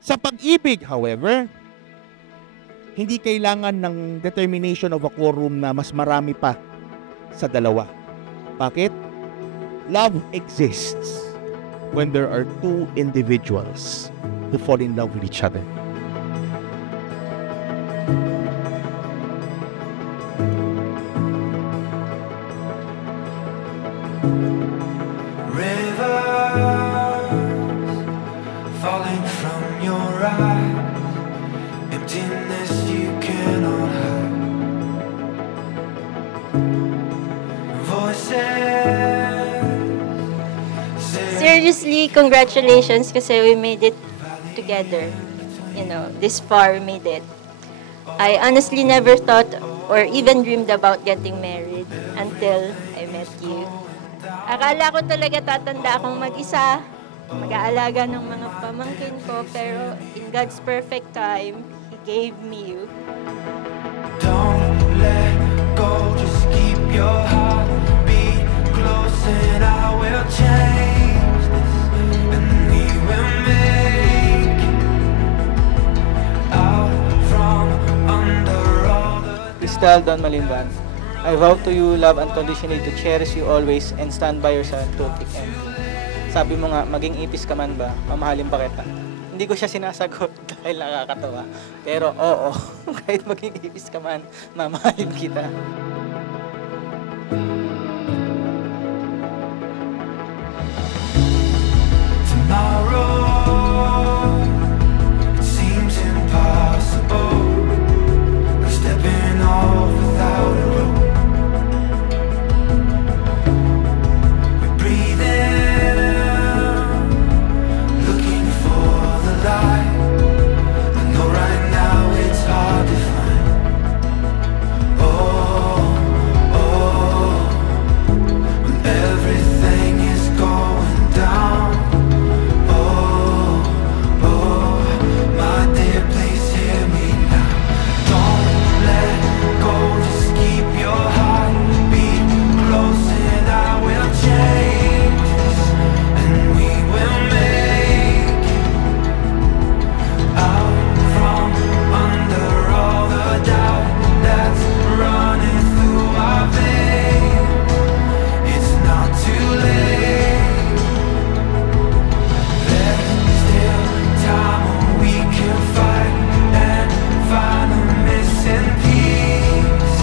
Sa pag-ibig, however, hindi kailangan ng determination of a quorum na mas marami pa sa dalawa. Bakit? Love exists when there are two individuals who fall in love with each other. Falling from your eyes, emptiness you cannot hide. Voices. Seriously, congratulations kasi we made it together. You know, this far we made it. I honestly never thought or even dreamed about getting married until I met you. Akala ko talaga tatanda akong mag-isa, mag-aalaga ng mga pamangkin ko, pero in God's perfect time, He gave me you. Don't let go, just keep your heart beat close and I will change this and we will make out from under all the Crystal Don Malimban, I vow to you love unconditionally, to cherish you always and stand by your side through thick and thin. Sabi mo nga, maging ipis ka man ba, mamahalin pa kita. Hindi ko siya sinasagot dahil nakakatawa. Pero oo, kahit maging ipis ka man, mamahalin kita. tomorrow. It seems impossible. We're stepping off without a rope. We breathe in, looking for the light. I know right now it's hard to find. Oh, oh, when everything is going down. Oh, oh, my dear, please hear me now. Don't let go, just keep your heart beat close and I will change this and we will make it out from under all the doubt that's running through our veins. It's not too late. There's still time when we can fight and find the missing piece.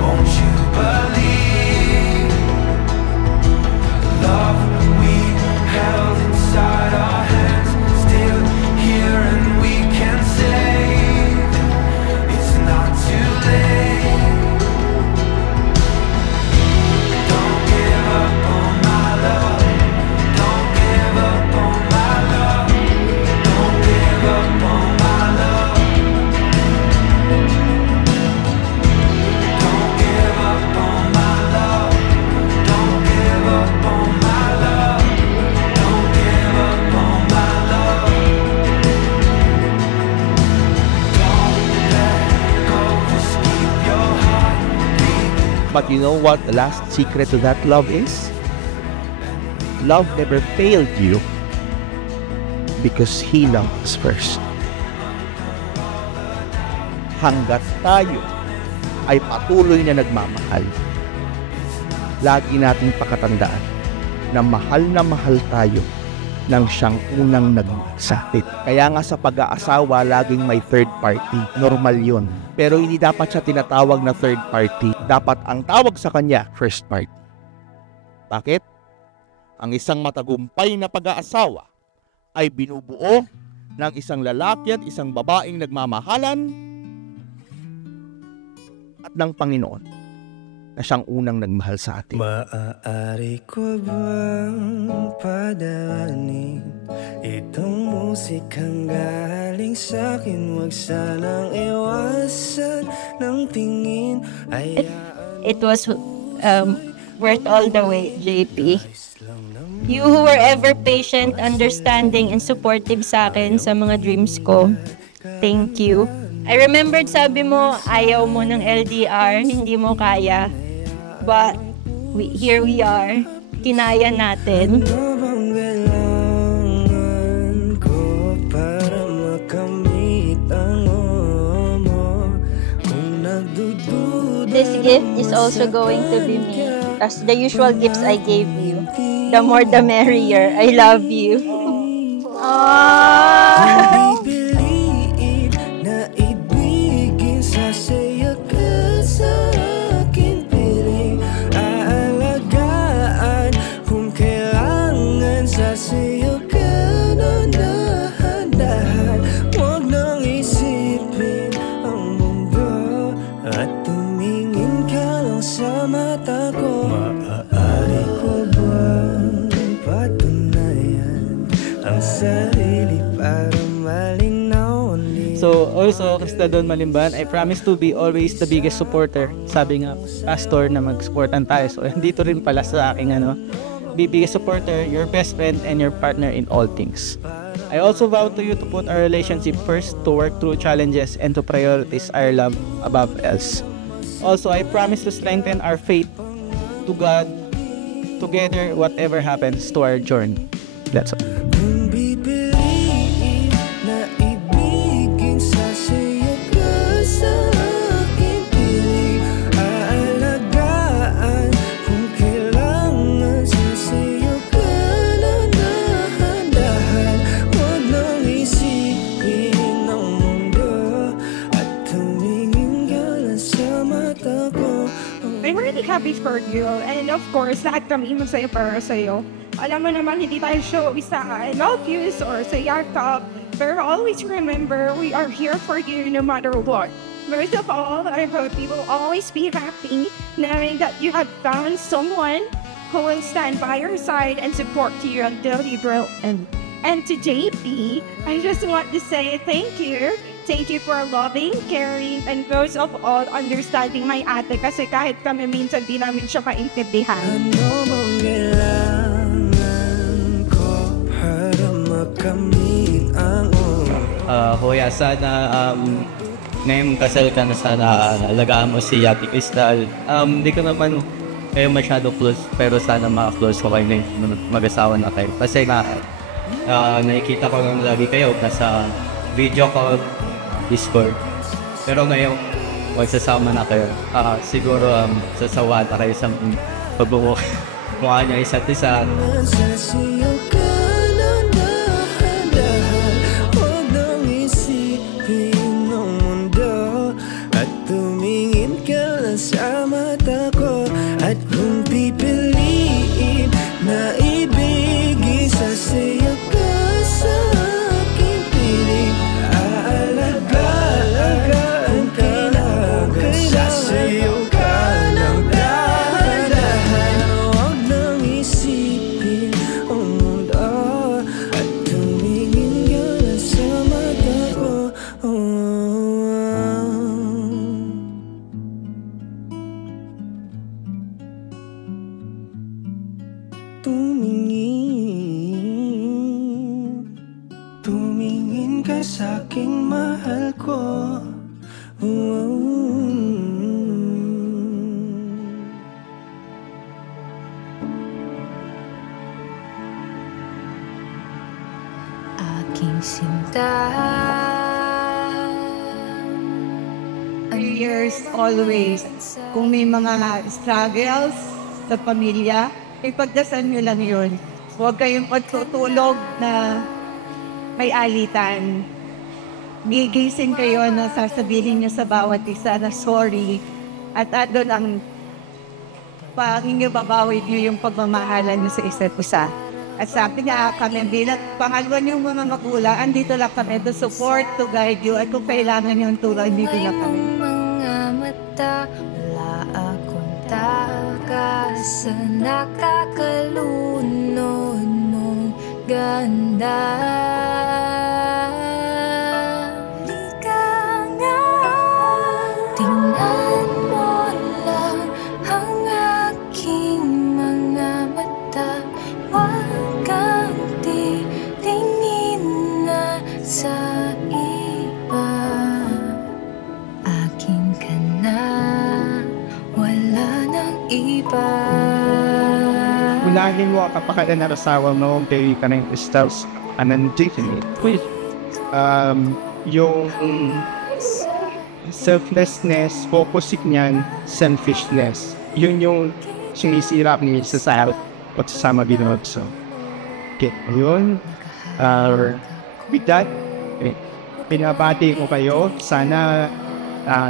Won't you believe the love we held inside our hands, still here and we can save it. It's not too late. Don't give up on my love. Don't give up on my love. Don't give up on my love. Don't give up on my love. Don't give up on my love. Don't give up on my love. Don't let go, just keep your heart beat. But you know what the last secret to that love is? Love never failed you because He loved us first. Hanggat tayo ay patuloy na nagmamahal, lagi nating pakatandaan na mahal tayo ng Siyang unang nagmahal sa atin. Kaya nga sa pag-aasawa, laging may third party. Normal yun. Pero hindi dapat siya tinatawag na third party. Dapat ang tawag sa kanya, first party. Bakit? Ang isang matagumpay na pag-aasawa ay binubuo ng isang lalaki at isang babaeng nagmamahalan at ng Panginoon na Siyang unang nagmahal sa atin. Maaari ko bang padaanin itong musikang galing sa'kin? Huwag sanang iwasan ng tingin. It was worth all the way, JP. You who were ever patient, understanding, and supportive sa akin sa mga dreams ko. Thank you. I remembered sabi mo, ayaw mo ng LDR, hindi mo kaya. But here we are, kinaya natin. Ano bang kailangan ko para gift is also going to be me. As the usual gifts I gave you. The more the merrier. I love you. Aww. Pipiliin na ibigin sa saya ka sa aking piling. Aalagaan kung kailangan sa sayo ka na dahan-dahan. Huwag nang isipin ang mundo at tumingin ka lang sa mata ko. Maaari ko bang patunayan ang sarili para malinaw ulit? So also, Cristadon Malimban, I promise to be always the biggest supporter. Sabi nga, pastor na mag-supportan tayo. So dito rin pala sa aking be biggest supporter, your best friend, and your partner in all things. I also vow to you to put our relationship first, to work through challenges, and to prioritize our love above else. Also, I promise to strengthen our faith to God together whatever happens to our journey. That's all. Kung pipiliin na ibigin sa sayo ka sa aking piling. Aalagaan kung kailangan sa sayo ka na dahan-dahan. Huwag nang isipin ang mundo at tumingin ka lang sa mata ko. I'm really happy for you. And of course, lahat kami masaya para sa'yo. Alam mo naman, hindi tayo show sa I love yous or sa yakap. Pero always remember, we are here for you no matter what. Most of all, I hope you will always be happy knowing that you have found someone who will stand by your side and support you until you grow. And to JP, I just want to say thank you. Thank you for loving, caring, and most of all, understanding my ate kasi kahit kami minsan di namin siya maintindihan. Ano bang kailangan ko para makamit ang Kuya, sana ngayong kasal ka na sana alagaan mo si Ate Crystal. Hindi ko naman kayo masyado close, pero sana maka-close ko kayo na mag-asawa na kayo. Kasi nakikita ko lang lagi kayo nasa video call, Discord. Pero ngayon, magsasama na kayo. Siguro sasawa na kayo sa pagmumukha niya isa't isa. sa sayo ka na dahan-dahan. Huwag nang isipin ang mundo at tumingin ka lang sa mata ko. At kung pipiliin na ibigin sa sayo ka sa aking piling. Aalagaan kailangan sa sayo ka ng dahan-dahan. Huwag nang isipin ang mundo at tumingin ka lang sa mata ko. Tumingin ka sa aking mahal ko. Aking sinta. Years always. Kung may mga struggles sa pamilya, ipagdasal nyo lang yun. Huwag kayong pagtutulog na may alitan. Gigising kayo na sasabihin nyo sa bawat isa na sorry. At doon ang babawi nyo yung pagmamahalan nyo sa isa't isa. At sabi nga kami bilang pangalawa yung mga magulang, andito lang kami to support, to guide you. At kung kailangan yung tulong, dito lang kami. Mga mata, wala akong takas sa nakakalunod mong ganda. Di ka nga, tingnan mo lang ang aking mga mata. Huwag kang titingin na sa iba. Akin ka na, wala nang iba. Unahin mo ang kapakanan ng asawa mo, baby ka ng stars, and then taking it. Please, yung selflessness, opposite niyan, selfishness. Yun yung sinisira ni sa pagsasama binuot. So, okay, yun. With that, pinabati ko kayo. Sana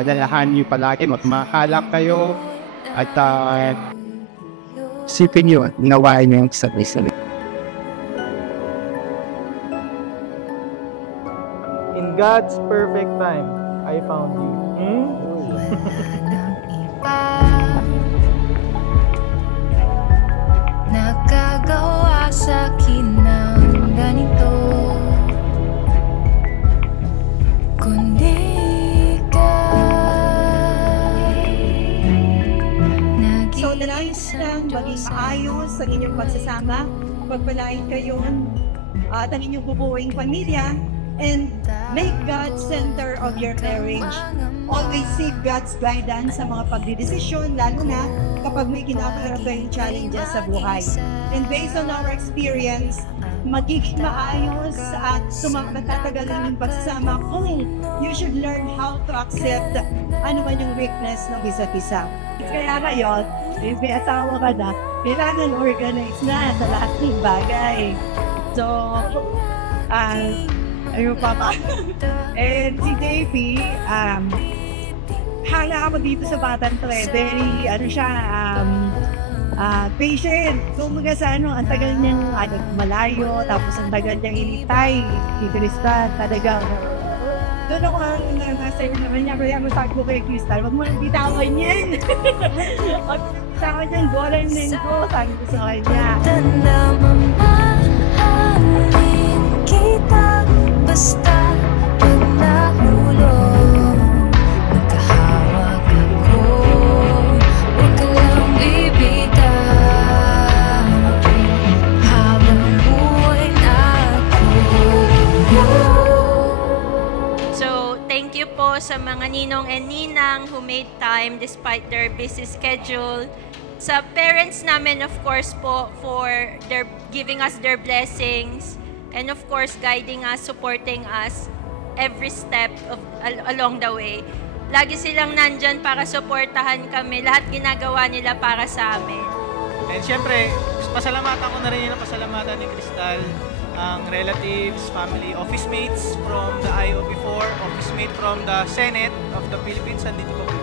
dalahan niyo palagi, magmahalak kayo at sipin niyo at nawain niyo yung sabi-sabi. In God's perfect time, I found you. Nakagawa sa akin ng ganito, kundi So, dalangin lang maging maayos sa inyong pagsasama, pagpalain kayo at ang inyong bubuing pamilya, and make God center of your marriage. Always seek God's guidance sa mga pagdidesisyon, lalo na kapag may kinakaharap kayong challenges sa buhay. And based on our experience, magiging maayos at matatagal lang yung pagsasama kung you should learn how to accept ano man yung weakness ng isa't isa. Kaya ngayon, if may asawa ka na, kailangan organize na sa lahat ng bagay. So, ayun pa ba? And si Davey, hanga ako dito sa batang to eh. Very, patient. Kung mga sa ang tagal niyang malayo, tapos ang tagal niyang initay, si Crystal, talagang doon ako ang nasa naman niya, kaya masabi ko kay Crystal, wag mo nang bitawan yan. Wag sa akin yan, golan din ko, sabi ko sa kanya. Tanda mamahalin kita, basta pag nahulog, magkahawag ako, huwag ka lang bibitaw, habang buhay na ako. So, thank you po sa mga ninong and ninang who made time despite their busy schedule. Sa parents namin, of course po, for their giving us their blessings. And of course, guiding us, supporting us every step along the way. Lagi silang nandyan para supportahan kami. Lahat ginagawa nila para sa amin. And syempre, pasalamatan ko na rin yung pasalamatan ni Crystal, ang relatives, family, office mates from the IO before, office mate from the Senate of the Philippines. Andito ba po?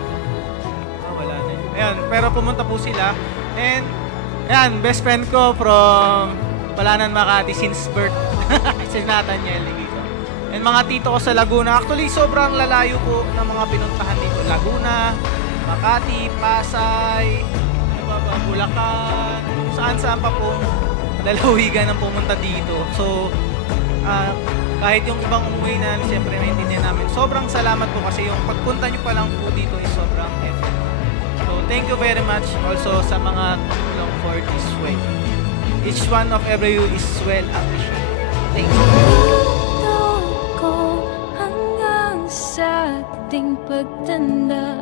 Oh, wala na yun. Ayan, pero pumunta po sila. And, ayan, best friend ko from Palanan, Makati since birth. Si Nathaniel dito. And mga tito ko sa Laguna. Actually, sobrang lalayo po ng mga pinuntahan dito. Laguna, Makati, Pasay, Bulacan, saan-saan pa po lalawigan ang pumunta dito. So, kahit yung ibang umuwi na, siyempre naintindihan namin. Sobrang salamat po kasi yung pagpunta nyo pa lang po dito is sobrang effort. So, thank you very much also sa mga tulong for this way. Each one of every you is well appreciated. Thank you. Ko hanggang sa ating pagtanda.